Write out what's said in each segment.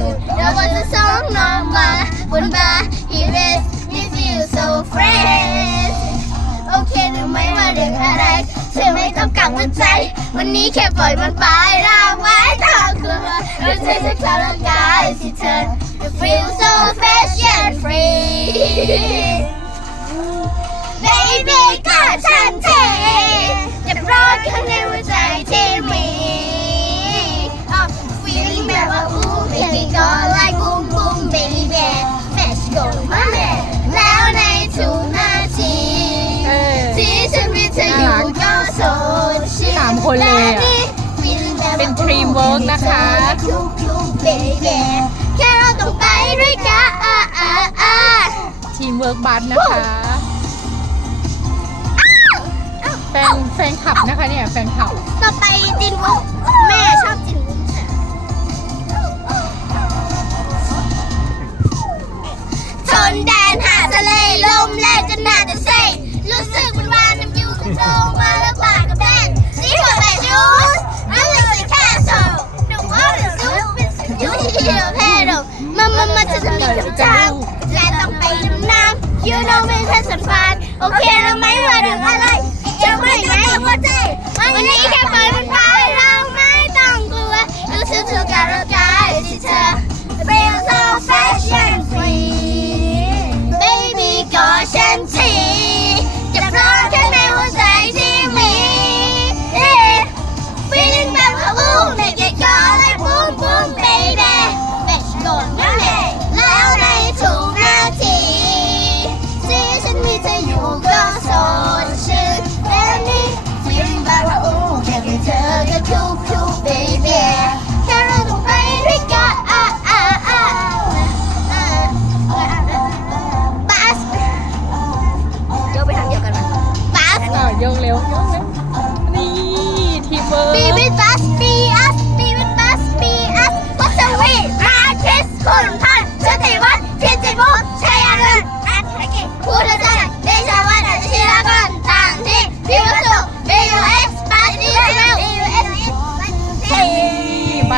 too. There was a song on my Bunda, he was with you so fresh. โอเคหรือไม่มาเรื่องอะไรเธอไม่ต้องกังวลใจ วันนี้แค่ปล่อยมันไปร่าไว้เธอคือเราจะจะเข้าร่างกายสิเธอ You feel so fresh and free Baby ก็ฉันเทจะรอดข้างในหัวใจที่ คนเลยอะและนี่ feeling แบบว่าเป็น teamwork นะคะคูคูเบบี้แค่เราต้องไปด้วยกันอะอะอะทีมเวิร์กบัสนะคะ แฟนแฟนคลับนะคะเนี่ยแฟนคลับ ต่อไปจินวุ้แม่ พ้ดงมามามาจะทำดีกับจังและต้องไปน้ำ you know ไม่ใช่สันฟา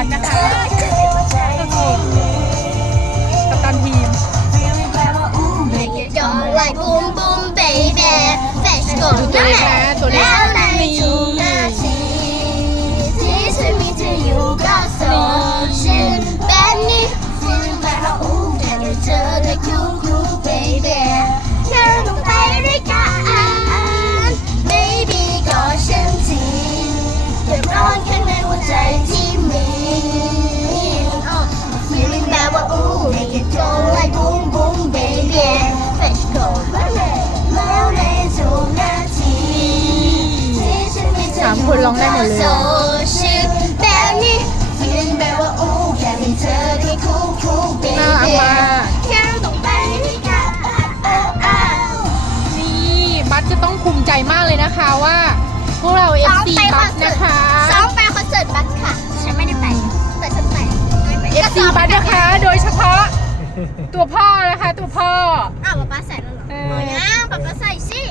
บัสนะคะกัปตันทีม Make it go like boom boom baby Let's go นั่นแหละแล้วในทุกนาทีที่ฉันมีเธออยู่ก็สดชื่นแบบนี้ Feeling แบบว่าอู้แค่เจอก็ cool cool baby คนร้องได้หมดเลยโซชิแบบนี้ Feeling แบบว่าอู้แค่มีเธอก็ cool cool น่ารัก baby มากแค่เราต้องไปด้วยกันอะอะนี่บัสจะต้องภูมิใจมากเลยนะคะว่า พวกเราซ้อม FC ไปคบัอนสเสิร์นะตคะซ้อมไปคอนเสิร์ตบัสค่ะ ฉันไม่ได้ไปแต่ฉันไป FC บัสนะคะ โดยเฉพาะตัวพ่อนะคะ ตัวพ่ออ้าวป๊าป๊าใส่แล้วเหรอเออโอ้ยอ้าวป๊าป๊าใส่สิ